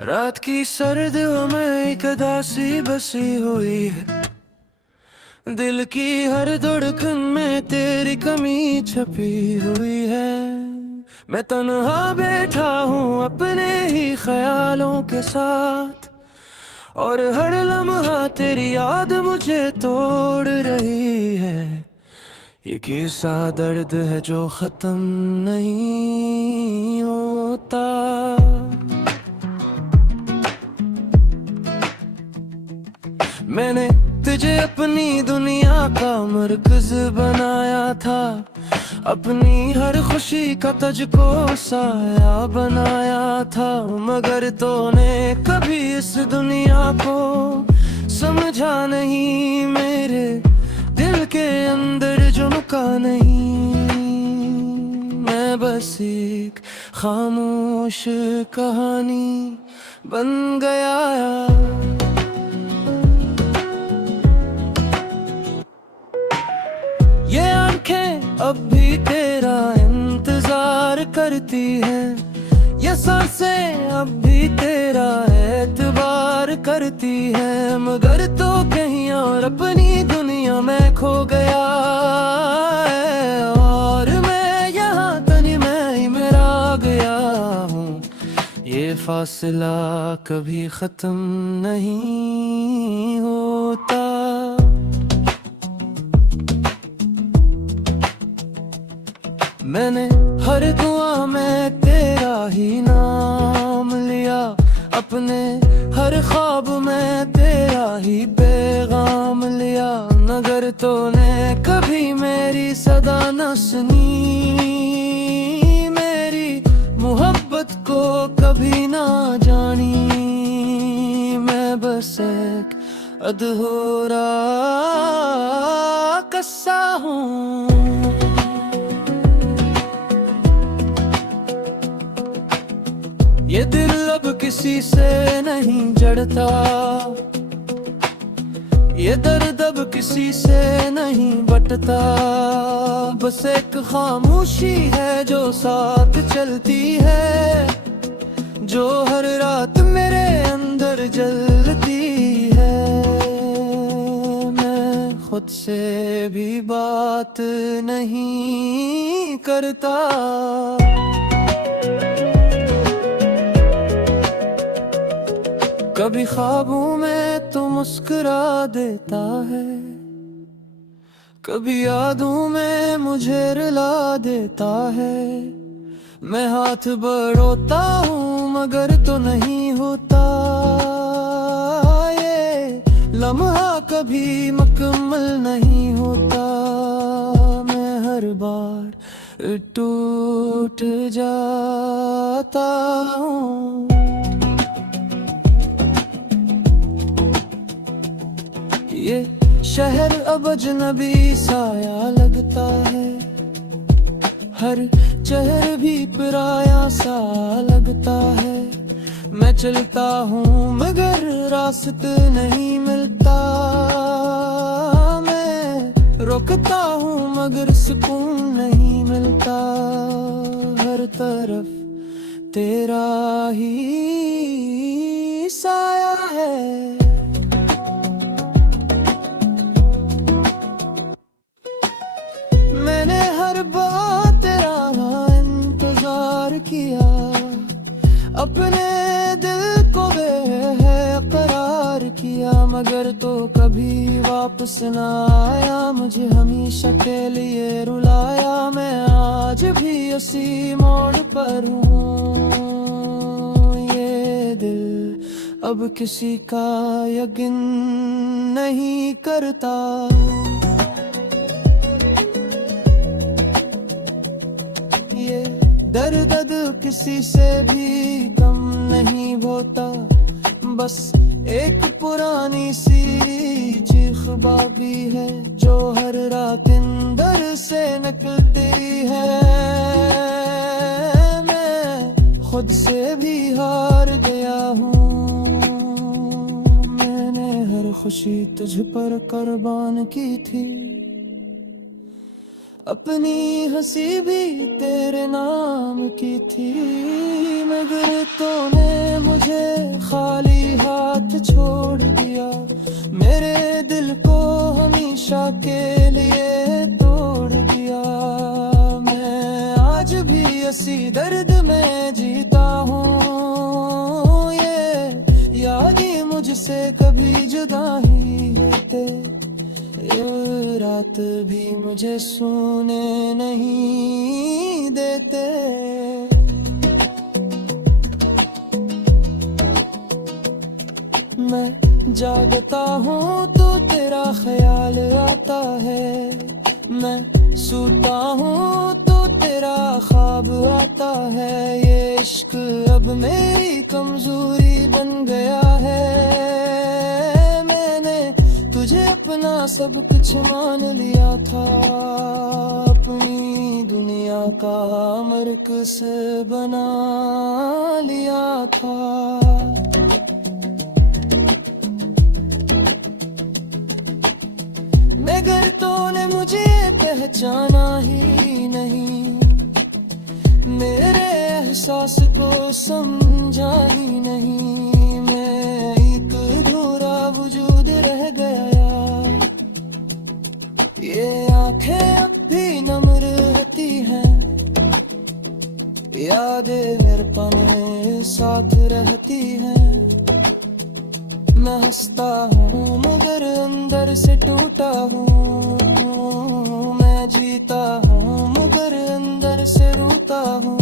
रात की सर्दियों में एक उदासी बसी हुई है। दिल की हर धड़कन में तेरी कमी छपी हुई है। मैं तन्हा बैठा हूँ अपने ही ख्यालों के साथ, और हर लम्हा तेरी याद मुझे तोड़ रही है। ये कैसा दर्द है जो खत्म नहीं होता। मैंने तुझे अपनी दुनिया का मरकज बनाया था, अपनी हर खुशी का तुझको साया बनाया था। मगर तूने कभी इस दुनिया को समझा नहीं, मेरे दिल के अंदर जो नुका नहीं। मैं बस एक खामोश कहानी बन गया। ये आंखें अब भी तेरा इंतजार करती हैं, ये सांसें अब भी तेरा एतबार करती हैं। मगर तो कहीं और अपनी दुनिया में खो गया है, और मैं यहाँ तनी मैं ही मेरा गया हूँ। ये फासला कभी खत्म नहीं होता। मैंने हर दुआ में तेरा ही नाम लिया, अपने हर ख्वाब में तेरा ही पैगाम लिया। मगर तूने कभी मेरी सदा न सुनी, मेरी मोहब्बत को कभी ना जानी। मैं बस एक अधूरा किस्सा हूँ। ये दिल अब किसी से नहीं जड़ता, ये दर्द अब किसी से नहीं बटता। बस एक खामोशी है जो साथ चलती है, जो हर रात मेरे अंदर जलती है। मैं खुद से भी बात नहीं करता। कभी ख्वाबों में तो मुस्कुरा देता है, कभी यादों में मुझे रुला देता है। मैं हाथ बढ़ाता हूँ मगर तो नहीं होता। ये लम्हा कभी मुकम्मल नहीं होता। मैं हर बार टूट जाता हूँ। ये शहर अब अजनबी साया लगता है, हर शहर भी पराया सा लगता है। मैं चलता हूँ मगर रास्ते नहीं मिलता। मैं रुकता हूँ मगर सुकून नहीं मिलता। हर तरफ तेरा ही साया है। मैंने हर बात तेरा इंतजार किया, अपने दिल को बेकरार किया। मगर तो कभी वापस ना आया, मुझे हमेशा के लिए रुलाया। मैं आज भी उसी मोड़ पर हूँ। ये दिल अब किसी का यकीन नहीं करता। ये दर्द किसी से भी कम नहीं होता। बस एक पुरानी सी चिखबाबी है जो हर रात अंदर से निकलती है। मैं खुद से भी हार गया हूँ। मैंने हर खुशी तुझ पर कुर्बान की थी, अपनी हंसी भी तेरे नाम की थी, मगर तूने मुझे खाली हाथ छोड़ दिया। मेरे दिल को हमेशा के लिए तोड़ दिया। मैं आज भी इसी दर्द में जीता हूँ, ये याद ही मुझसे कभी जुदा ही होते। ये रात भी मुझे सोने नहीं देते। मैं जागता हूँ तो तेरा ख्याल आता है, मैं सोता हूँ तो तेरा ख्वाब आता है। ये इश्क अब मेरी कमजोरी बन गया है। मैंने तुझे अपना सब कुछ मान लिया था, अपनी दुनिया का मरकज़ बना लिया था। मगर तूने मुझे पहचाना ही नहीं, मेरे एहसास को समझा ही नहीं। मैं एक अधूरा वजूद रह गया। ये आंखें अब भी नम रहती हैं, यादें मेरे पाने साथ रहती हैं। मैं हंसता हूँ मगर अंदर से टूटा हूँ, मैं जीता हूँ मगर अंदर से रोता हूँ।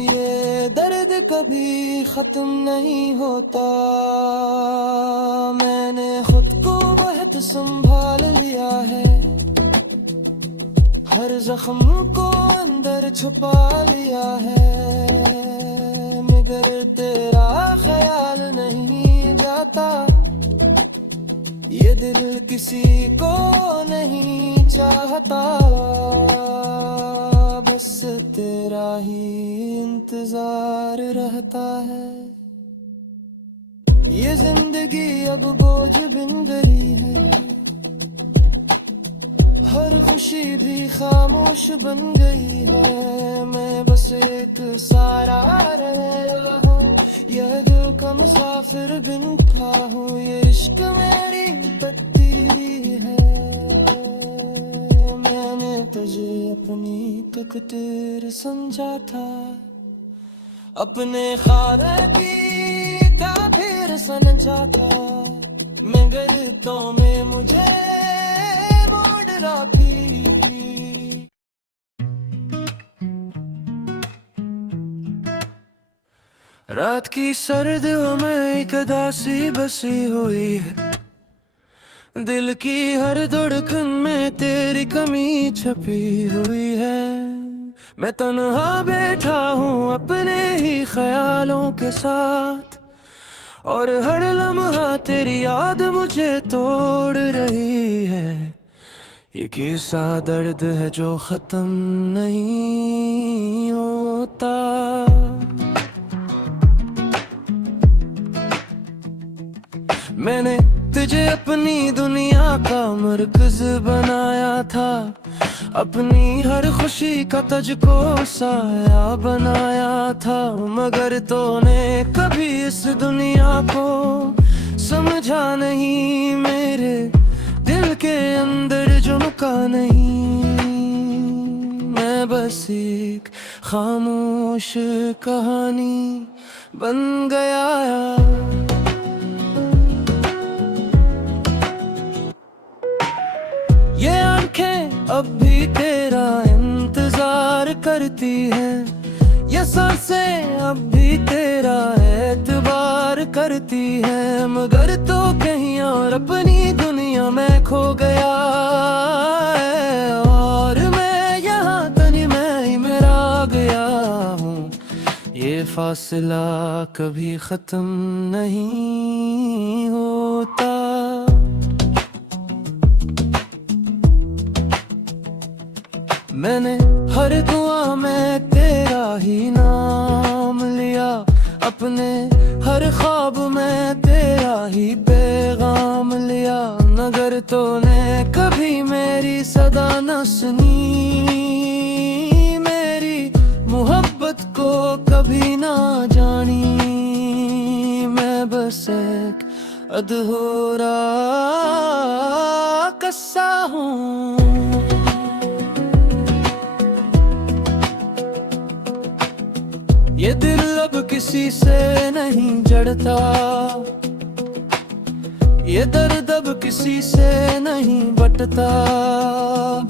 ये दर्द कभी खत्म नहीं होता। मैंने खुद को बहुत संभाल लिया है, हर जख्म को अंदर छुपा लिया है। मगर तेरा ख्याल नहीं जाता, ये दिल किसी को नहीं चाहता। बस तेरा ही इंतजार रहता है। ये जिंदगी अब बोझ बिन गई है, हर खुशी भी खामोश बन गई है। मैं बस एक सारा रह हूँ, यह दिल का मुसाफिर बिन था हूँ। ये इश्क मेरी पत्ती है, मैंने तुझे अपनी तकदीर समझा था। अपने ख्वाब की था फिर समझा था, मगर तो में मुझे रात की सर्द में एक उदासी बसी हुई है, दिल की हर धड़कन में तेरी कमी छपी हुई है। मैं तन्हा बैठा हूँ अपने ही ख्यालों के साथ, और हर लम्हा तेरी याद मुझे तोड़ रही है। ये कैसा दर्द है जो खत्म नहीं होता। मैंने तुझे अपनी दुनिया का मरकज बनाया था, अपनी हर खुशी का तुझको साया बनाया था। मगर तूने कभी इस दुनिया को समझा नहीं, मेरे दिल के अंदर झुमका नहीं। मैं बस एक खामोश कहानी बन गया। ये आंखें अब भी तेरा इंतजार करती हैं, ये सांसें अब भी तेरा एतबार करती हैं। मगर तो कहीं और अपनी दुनिया में खो गया है, और मैं यहाँ तनी मैं ही मेरा गया हूँ। ये फासला कभी खत्म नहीं होता। मैंने हर दुआ में तेरा ही नाम लिया, अपने हर ख्वाब में तेरा ही पैगाम लिया। मगर तूने कभी मेरी सदा न सुनी, मेरी मोहब्बत को कभी ना जानी। मैं बस एक अधूरा किस्सा हूँ। ये दिल अब किसी से नहीं जड़ता, ये दर्द अब किसी से नहीं बटता।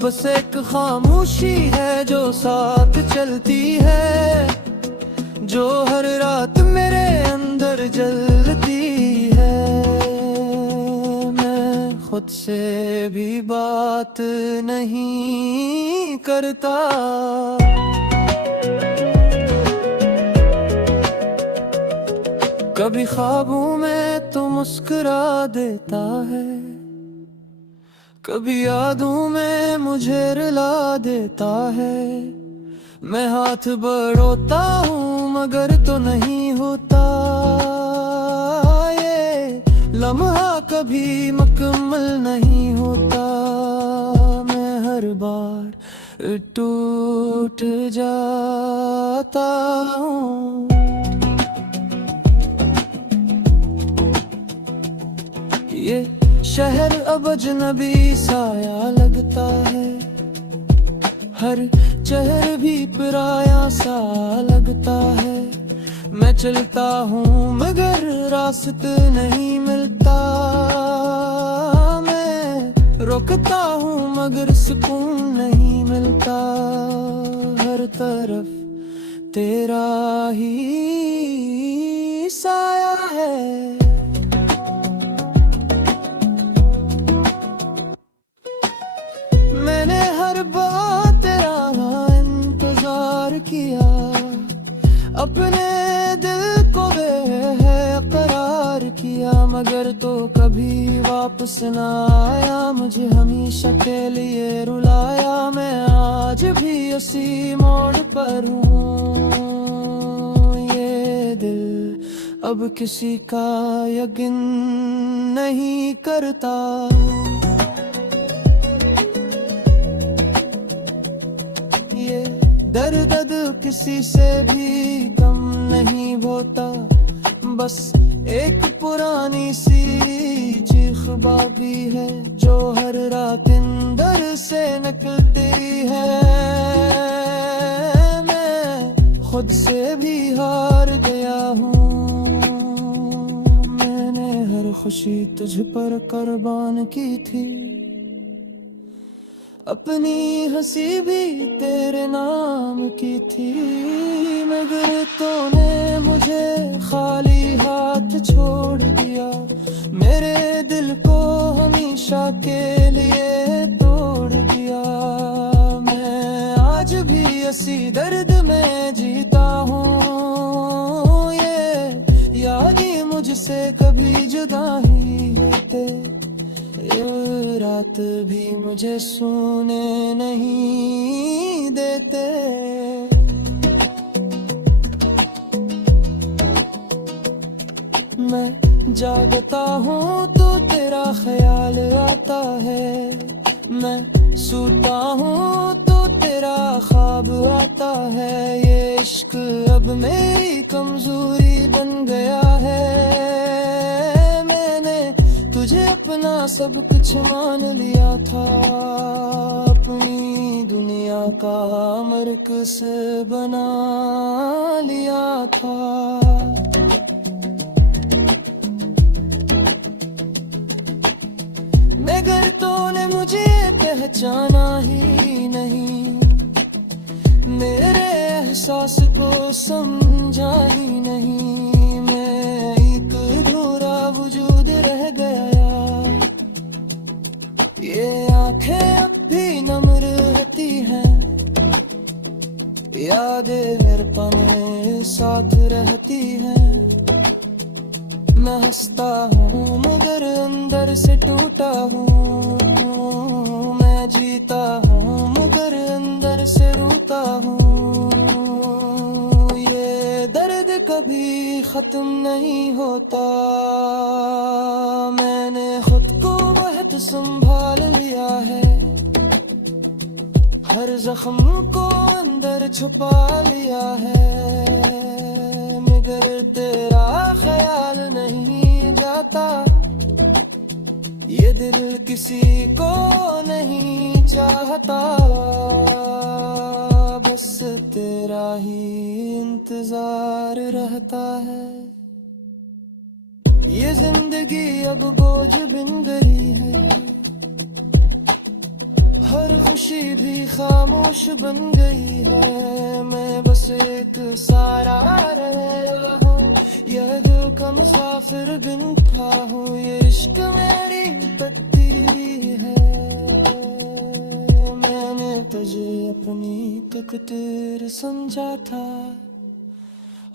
बस एक खामोशी है जो साथ चलती है, जो हर रात मेरे अंदर जलती है। मैं खुद से भी बात नहीं करता, कभी ख्वाबों में तो मुस्कुरा देता है, कभी यादों में मुझे रुला देता है। मैं हाथ बढ़ाता हूँ मगर तो नहीं होता, ये लम्हा कभी मुकम्मल नहीं होता। मैं हर बार टूट जाता हूँ। ये शहर अब अजनबी साया लगता है, हर शहर भी पराया सा लगता है। मैं चलता हूँ मगर रास्ते नहीं मिलता, मैं रुकता हूँ मगर सुकून नहीं मिलता। हर तरफ तेरा ही साया है। मैंने हर बार तेरा इंतजार किया, अपने दिल को बेकरार किया, मगर तो कभी वापस ना आया, मुझे हमेशा के लिए रुलाया। मैं आज भी उसी मोड़ पर हूँ, ये दिल अब किसी का यकीन नहीं करता। दर्द किसी से भी कम नहीं होता, बस एक पुरानी सी चीख बाकी है जो हर रात अंदर से निकलती है। मैं खुद से भी हार गया हूँ, मैंने हर खुशी तुझ पर कुर्बान की थी, अपनी हंसी भी तेरे नाम की थी। मगर तूने मुझे खाली हाथ छोड़ दिया, मेरे दिल को हमेशा के लिए तोड़ दिया। मैं आज भी इसी दर्द में जीता हूँ, ये याद ही मुझसे कभी जुदा ही होते। ये रात भी मुझे सोने नहीं देते। मैं जागता हूँ तो तेरा ख्याल आता है, मैं सोता हूँ तो तेरा ख्वाब आता है। ये इश्क अब मेरी कमजोरी बन गया है, तुझे अपना सब कुछ मान लिया था, अपनी दुनिया का मरकज़ बना लिया था। मगर तूने मुझे पहचाना ही नहीं, मेरे एहसास को समझा ही नहीं। मैं एक अधूरा वजूद रह गया, ये आंखें अब भी नम रहती हैं, यादें मेरे पने साथ रहती हैं। मैं हंसता हूँ मगर अंदर से टूटा हूँ, मैं जीता हूँ मगर अंदर से रोता हूँ। ये दर्द कभी खत्म नहीं होता, मैंने खुद को बहुत संभाल लिया है, हर जख्म को अंदर छुपा लिया है, मगर तेरा ख्याल नहीं जाता, ये दिल किसी को नहीं चाहता, बस तेरा ही इंतजार रहता है। ये जिंदगी अब बोझ बिन गई है, हर खुशी भी खामोश बन गई है, मैं बस एक सारा रहा हूँ, यह दिल का मुसाफिर बिन था हूँ, ये इश्क मेरी तकदीर है, मैंने तुझे अपनी तकदीर समझा था,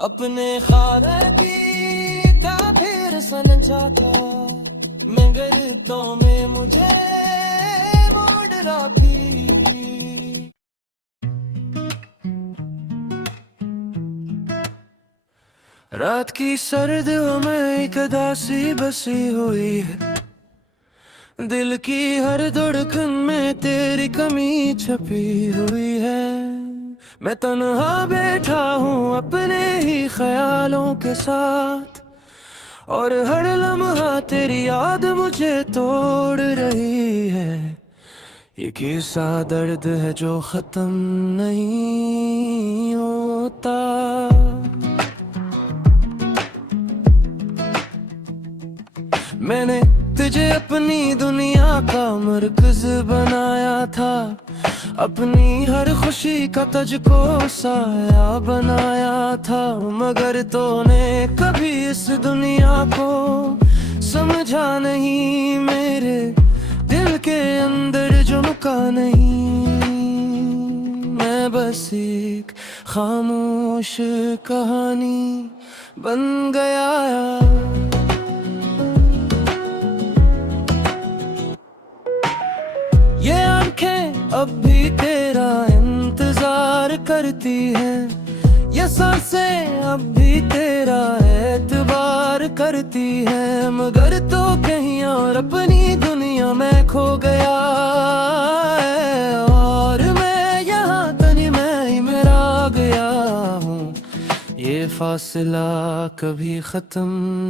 अपने ख्वाब भी का फिर सन जाता, मगर तो में मुझे मोड़ रहा थी। रात की सर्द में एक उदासी बसी हुई है, दिल की हर धड़कन में तेरी कमी छपी हुई है, मैं तन्हा बैठा हूँ अपने ही ख्यालों के साथ, और हर लम्हा तेरी याद मुझे तोड़ रही है, ये कैसा दर्द है जो खत्म नहीं होता। मैंने तुझे अपनी दुनिया का मरकज बनाया था, अपनी हर खुशी का तुझको साया बनाया था, मगर तूने कभी इस दुनिया को समझा नहीं, मेरे दिल के अंदर झुमका नहीं, मैं बस एक खामोश कहानी बन गया। ये आंखें अब भी तेरा इंतजार करती हैं, ये सांसें अब भी तेरा एतबार करती हैं, मगर तो कहीं और अपनी दुनिया में खो गया है, और मैं यहाँ तनी मैं ही मेरा गया हूँ, ये फासला कभी खत्म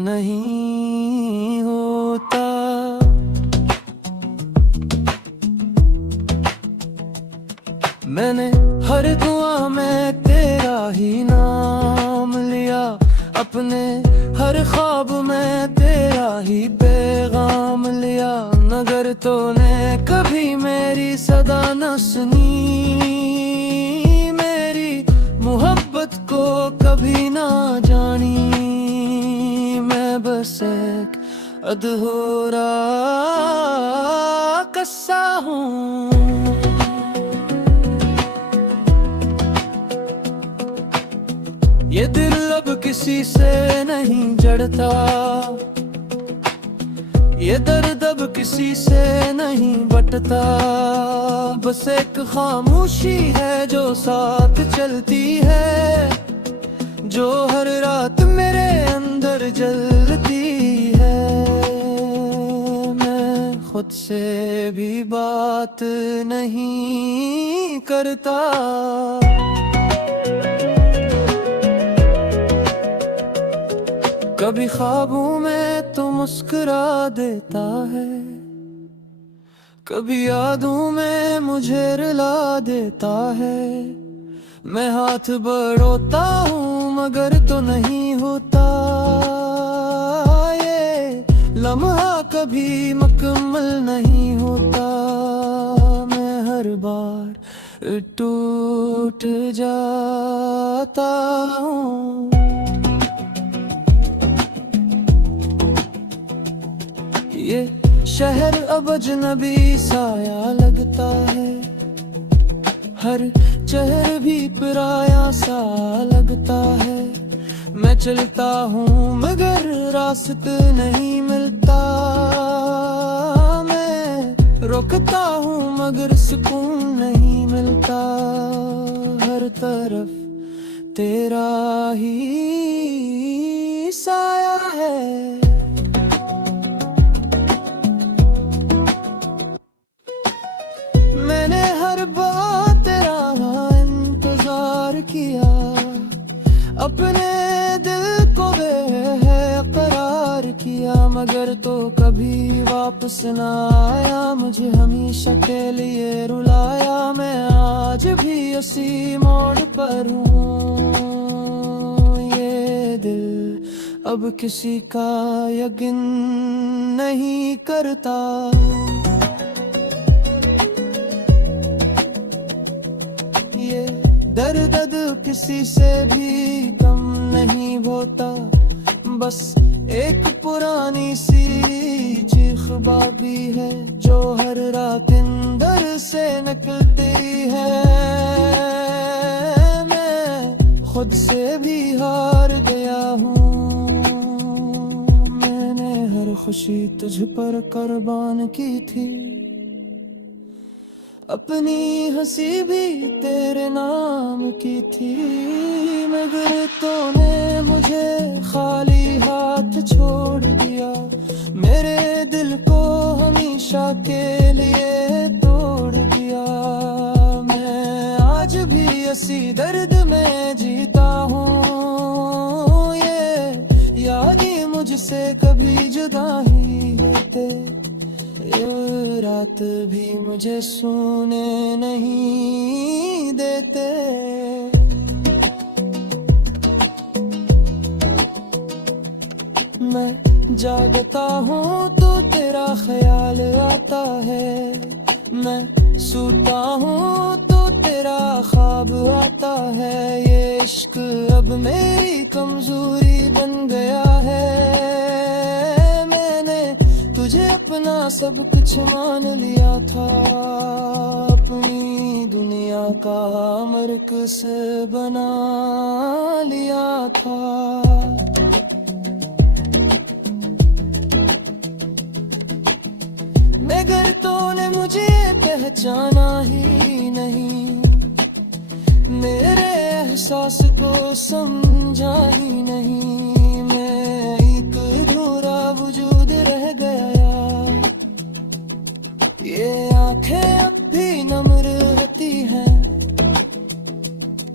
नहीं होता। मैंने हर दुआ में तेरा ही नाम लिया, अपने हर ख्वाब में तेरा ही पैगाम लिया, मगर तूने कभी मेरी सदा न सुनी, मेरी मोहब्बत को कभी ना जानी, मैं बस एक अधूरा किस्सा हूँ। ये दिल अब किसी से नहीं जड़ता, ये दर्द अब किसी से नहीं बटता, बस एक खामोशी है जो साथ चलती है, जो हर रात मेरे अंदर जलती है, मैं खुद से भी बात नहीं करता। कभी ख्वाबों में तो मुस्कुरा देता है, कभी यादों में मुझे रुला देता है, मैं हाथ बढ़ाता हूँ मगर तो नहीं होता, ये लम्हा कभी मुकम्मल नहीं होता, मैं हर बार टूट जाता हूँ। ये शहर अब अजनबी साया लगता है, हर शहर भी पराया सा लगता है, मैं चलता हूँ मगर रास्ते नहीं मिलता, मैं रुकता हूँ मगर सुकून नहीं मिलता, हर तरफ तेरा ही साया है। किया, अपने दिल को बेकरार किया, मगर तो कभी वापस न आया, मुझे हमेशा के लिए रुलाया। मैं आज भी उसी मोड़ पर हूँ, ये दिल अब किसी का यकीन नहीं करता। ये दर्द किसी से भी कम नहीं होता, बस एक पुरानी सी चीख बाकी है जो हर रात अंदर से निकलती है। मैं खुद से भी हार गया हूँ, मैंने हर खुशी तुझ पर कुर्बान की थी, अपनी हंसी भी तेरे नाम की थी, मगर तूने मुझे खाली हाथ छोड़ दिया, मेरे दिल को हमेशा के लिए तोड़ दिया। मैं आज भी इसी दर्द में जीता हूँ, ये याद ही मुझसे कभी जुदा ही होते, ये रात भी मुझे सोने नहीं देते। मैं जागता हूँ तो तेरा ख्याल आता है, मैं सोता हूँ तो तेरा ख्वाब आता है, ये इश्क अब मेरी कमजोरी बन गया है। तुझे अपना सब कुछ मान लिया था, अपनी दुनिया का मरकज़ बना लिया था। मगर तूने मुझे पहचाना ही नहीं, मेरे एहसास को समझा ही नहीं, मैं एक अधूरा वजूद रह गया। ये आंखें अब भी नम रहती हैं,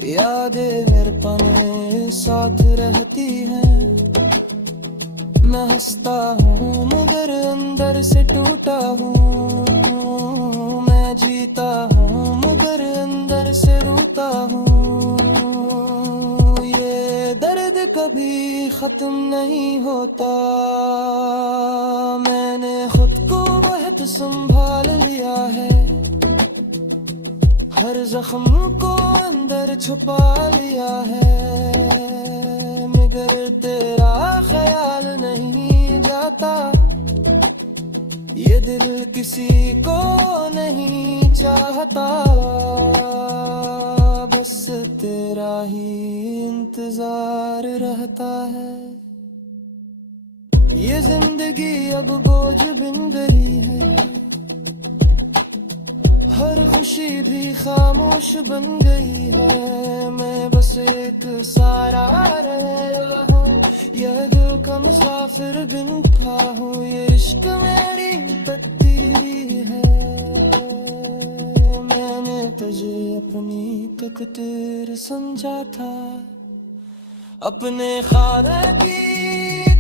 यादें मेरे पाने साथ रहती हैं, मैं हंसता हूँ मगर अंदर से टूटा हूँ, मैं जीता हूँ मगर अंदर से रोता हूँ, ये दर्द कभी खत्म नहीं होता। मैंने खुद को बहुत संभाल लिया है, हर जख्म को अंदर छुपा लिया है, मगर तेरा ख्याल नहीं जाता, ये दिल किसी को नहीं चाहता, बस तेरा ही इंतजार रहता है। ये जिंदगी अब बोझ बन गई है, हर खुशी भी खामोश बन गई है, मैं बस एक सारा रहा हूँ, यह दिल का मुसाफिर बिन था हूँ, ये इश्क मेरी तकदीर है। मैंने तुझे अपनी तकदीर समझा था, अपने ख्वाब की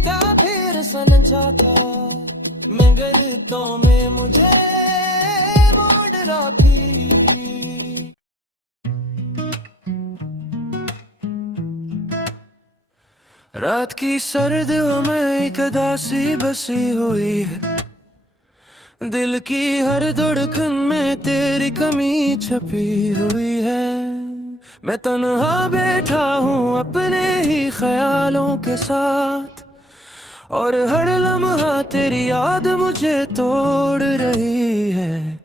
ताबीर समझा था, मगर तो में मुझे मोड़ रखी। रात की सर्दियों में एक उदासी बसी हुई है, दिल की हर धड़कन में तेरी कमी छपी हुई है, मैं तन्हा बैठा हूँ अपने ही ख्यालों के साथ, और हर लम्हा तेरी याद मुझे तोड़ रही है,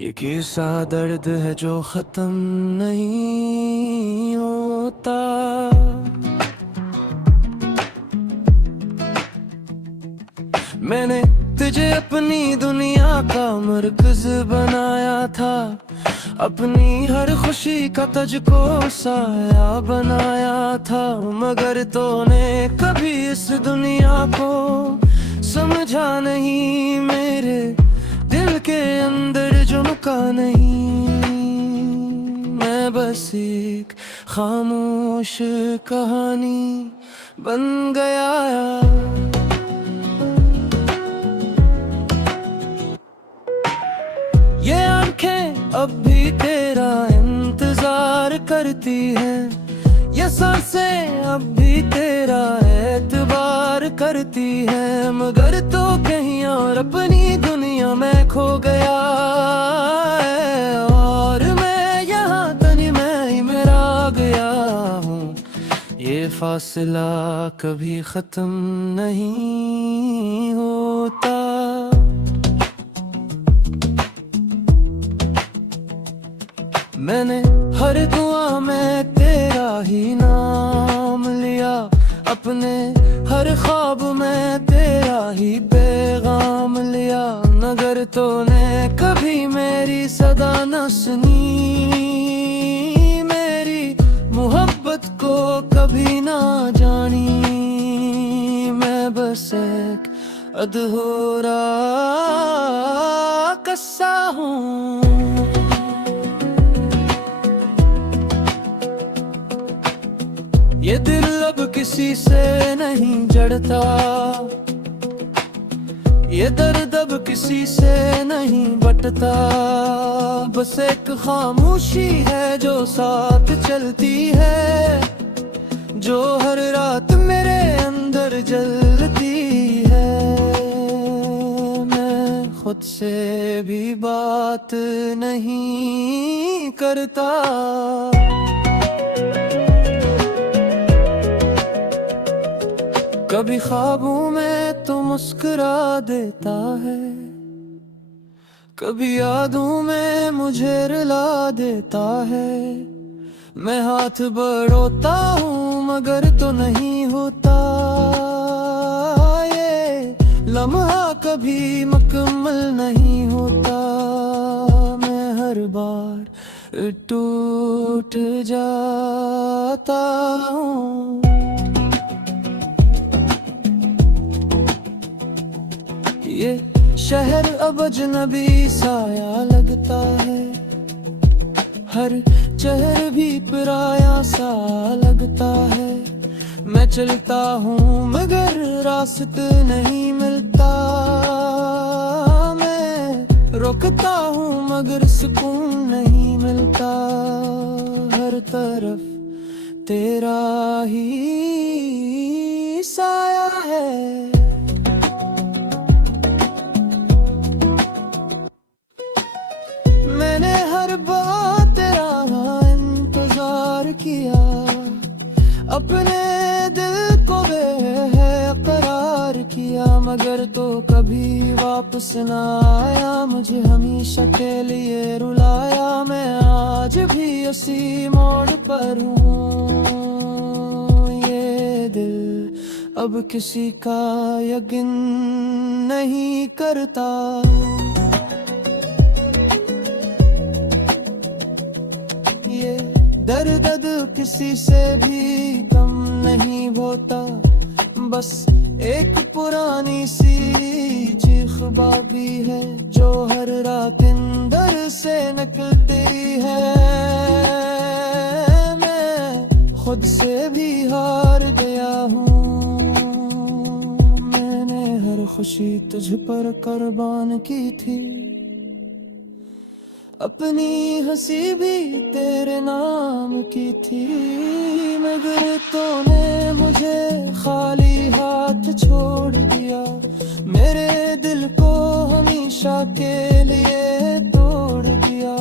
ये कैसा दर्द है जो खत्म नहीं होता। मैंने तुझे अपनी दुनिया का मरकज बनाया था, अपनी हर खुशी का तुझको साया बनाया था, मगर तूने कभी इस दुनिया को समझा नहीं, मेरे दिल के अंदर जो नुका नहीं। मैं मैं बस एक खामोश कहानी बन गया। ये आंखें अब भी तेरा इंतजार करती हैं, ये सांसें अब भी तेरा एतबार करती हैं, मगर तो कहीं और अपनी दुनिया में खो गया है, और मैं यहाँ तनी मैं ही मेरा गया हूँ। ये फासला कभी खत्म नहीं होता। मैंने हर दुआ में तेरा ही नाम लिया, अपने हर ख्वाब में तेरा ही पैगाम लिया, मगर तूने कभी मेरी सदा न सुनी, मेरी मोहब्बत को कभी ना जानी। मैं बस एक अधूरा किस्सा हूँ। ये दिल अब किसी से नहीं जड़ता, ये दर्द अब किसी से नहीं बटता, बस एक खामोशी है जो साथ चलती है, जो हर रात मेरे अंदर जलती है। मैं खुद से भी बात नहीं करता, कभी ख्वाबों में तो मुस्कुरा देता है, कभी यादों में मुझे रुला देता है। मैं हाथ बढ़ाता हूँ मगर तो नहीं होता, ये लम्हा कभी मुकम्मल नहीं होता। मैं हर बार टूट जाता हूँ। ये शहर अब अजनबी साया लगता है, हर शहर भी पराया सा लगता है। मैं चलता हूँ मगर रास्ता नहीं मिलता, मैं रुकता हूँ मगर सुकून नहीं मिलता। हर तरफ तेरा ही साया है, मैंने हर बार तेरा इंतजार किया, अपने दिल को बेकरार किया, मगर तो कभी वापस ना आया, मुझे हमेशा के लिए रुलाया। मैं आज भी उसी मोड़ पर हूँ, ये दिल अब किसी का यकीन नहीं करता। दर्द किसी से भी कम नहीं होता, बस एक पुरानी सी चीख बाकी है जो हर रात अंदर से निकलती है। मैं खुद से भी हार गया हूँ, मैंने हर खुशी तुझ पर कुर्बान की थी, अपनी हंसी भी तेरे नाम की थी, मगर तूने मुझे खाली हाथ छोड़ दिया, मेरे दिल को हमेशा के लिए तोड़ दिया।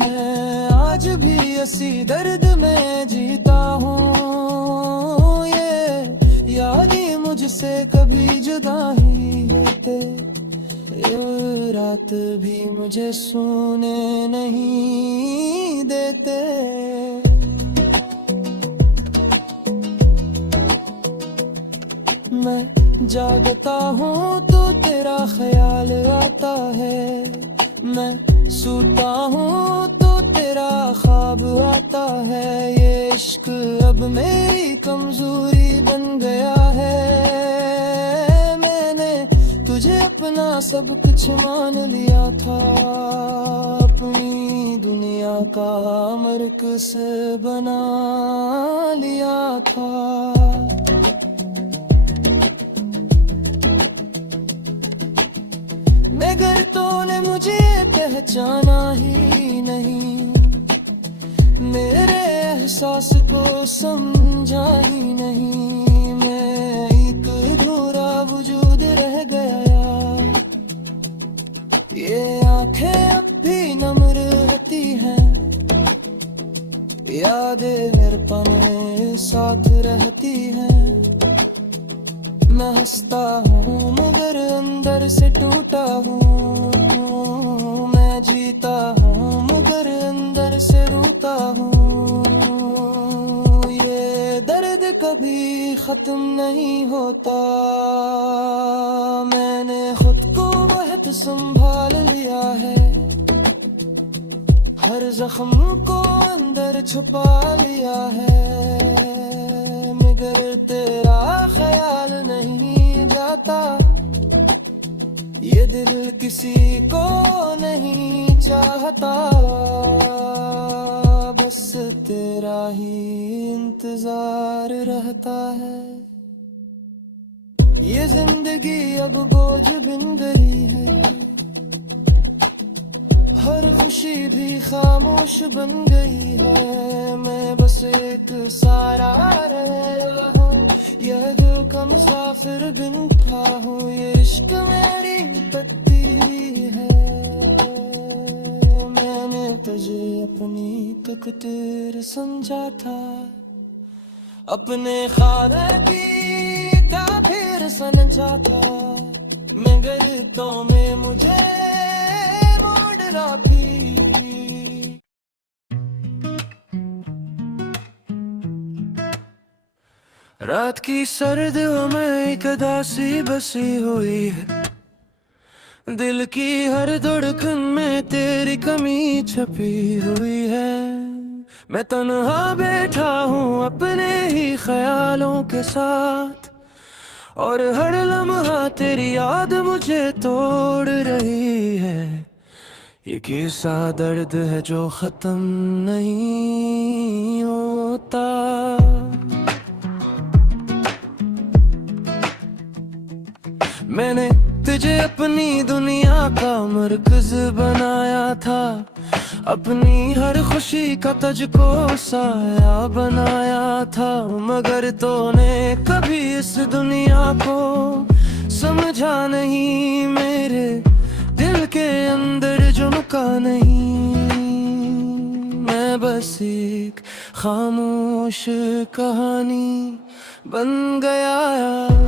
मैं आज भी इसी दर्द में जीता हूँ, ये यादें मुझसे कभी जुदा ही होते, रात भी मुझे सोने नहीं देते। मैं जागता हूँ तो तेरा ख्याल आता है, मैं सोता हूँ तो तेरा ख्वाब आता है। ये इश्क अब मेरी कमजोरी बन गया है, मैंने तुझे अपना सब कुछ मान लिया था, अपनी दुनिया का मरकज़ बना लिया था। मगर तूने मुझे पहचाना ही नहीं, मेरे एहसास को समझा ही नहीं। मैं एक अधूरा वजूद रह गया यार, ये आंखें अब भी नम रहती हैं, यादें मेरे पने साथ रहती हैं। मैं हंसता हूँ मगर अंदर से टूटा हूँ, मैं जीता हूँ मगर अंदर से रोता हूँ। ये दर्द कभी खत्म नहीं होता, मैंने खुद को बहुत संभाल लिया है, हर जख्म को अंदर छुपा लिया है। मगर तेरा ख्याल नहीं जाता, ये दिल किसी को नहीं चाहता, बस तेरा ही इंतजार रहता है। ये जिंदगी अब बोझ बिन गई है, हर खुशी भी खामोश बन गई है। मैं बस एक सारा रहा हूँ, यह दिल का मुसाफिर बिन था हूँ। ये इश्क मेरी तकदीर है, मैंने तुझे अपनी तकदीर समझा था, अपने ख्वाबे भी था फिर समझा था। मगर तो में मुझे रात की सर्द में एक उदासी बसी हुई है, दिल की हर धड़कन में तेरी कमी छपी हुई है। मैं तन्हा बैठा हूँ अपने ही ख्यालों के साथ, और हर लम्हा तेरी याद मुझे तोड़ रही है। ये कैसा दर्द है जो खत्म नहीं होता। मैंने तुझे अपनी दुनिया का मरकज बनाया था, अपनी हर खुशी का तुझको साया बनाया था। मगर तूने कभी इस दुनिया को समझा नहीं, मेरे दिल के अंदर झुमका नहीं। मैं बस एक खामोश कहानी बन गया यार।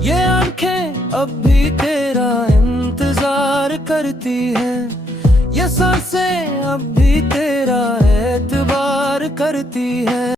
ये आंखें अब भी तेरा इंतजार करती हैं, ये सांसें अब भी तेरा एतबार करती हैं।